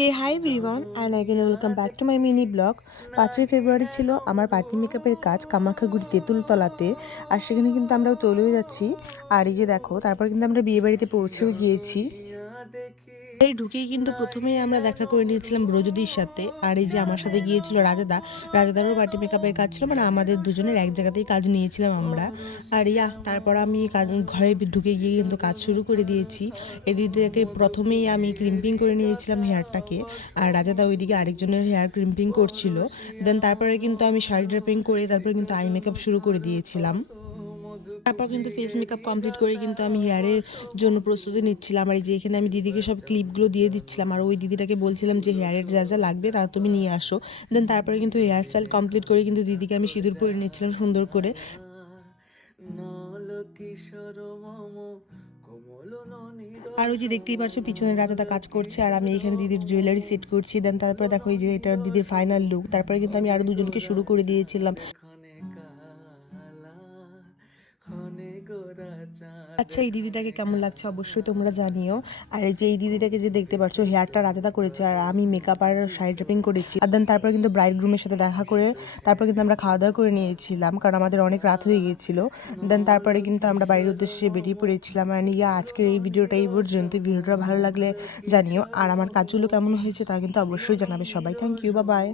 Hey hi everyone and again welcome back to my mini blog. 5ই February ছিল আমার party মেকআপের কাজ কামাখ্যাগুড়ি তেঁতুলতলাতে। আর সেখানে কিন্তু আমরাও চলেও যাচ্ছি। আর এই যে দেখো, তারপর কিন্তু আমরা বিয়েবাড়িতে পৌঁছেও গিয়েছি। এই ঢুকেই কিন্তু প্রথমেই আমরা দেখা করে নিয়েছিলাম ব্রজদির সাথে। আর এই যে আমার সাথে গিয়েছিল রাজাদারও পার্টি মেকআপের কাজ ছিল, মানে আমাদের দুজনের এক জায়গাতেই কাজ নিয়েছিলাম আমরা। আর তারপর আমি ঘরে ঢুকে গিয়ে কিন্তু কাজ শুরু করে দিয়েছি। এদিকে প্রথমেই আমি ক্রিম্পিং করে নিয়েছিলাম হেয়ারটাকে, আর রাজাদা ওইদিকে আরেকজনের হেয়ার ক্রিম্পিং করছিল। দেন তারপরে কিন্তু আমি শাড়ি ড্রেপিং করে তারপরে কিন্তু আই মেকআপ শুরু করে দিয়েছিলাম। তারপর কিন্তু ফেস মেকআপ কমপ্লিট করে কিন্তু আমি হেয়ারের জন্য প্রস্তুতি নিচ্ছিলাম। আর এই যে এখানে আমি দিদিকে সব ক্লিপগুলো দিয়ে দিচ্ছিলাম, আর ওই দিদিটাকে বলছিলাম যে হেয়ারের যা যা লাগবে তা তুমি নিয়ে আসো। দেন তারপরে কিন্তু হেয়ার স্টাইল কমপ্লিট করে কিন্তু দিদিকে আমি সিঁদুর পরে নিচ্ছিলাম সুন্দর করে। আর ওই যে দেখতেই পাচ্ছ পিছনে রাজাদা কাজ করছে, আর আমি এখানে দিদির জুয়েলারি সেট করছি। দেন তারপরে দেখো এই যে এটা দিদির ফাইনাল লুক। তারপরে কিন্তু আমি আরো দুজনকে শুরু করে দিয়েছিলাম। আচ্ছা, এই দিদিটাকে কেমন লাগছে অবশ্যই তোমরা জানিও। আর এই যে এই দিদিটাকে যে দেখতে পাচ্ছ, হেয়ারটা রাজাদা করেছে আর আমি মেকআপ আর শাড়ি ড্রেপিং করেছি। আর দেন তারপরে কিন্তু ব্রাইড গ্রুমের সাথে দেখা করে তারপর কিন্তু আমরা খাওয়া দাওয়া করে নিয়েছিলাম, কারণ আমাদের অনেক রাত হয়ে গিয়েছিল। দেন তারপরে কিন্তু আমরা বাড়ির উদ্দেশ্যে বেরিয়ে পড়েছিলাম। অ্যান্ড আজকের এই ভিডিওটা এই পর্যন্ত। ভিডিওটা ভালো লাগলে জানিও, আর আমার কাজগুলো কেমন হয়েছে তা কিন্তু অবশ্যই জানাবে সবাই। Thank you, bye by.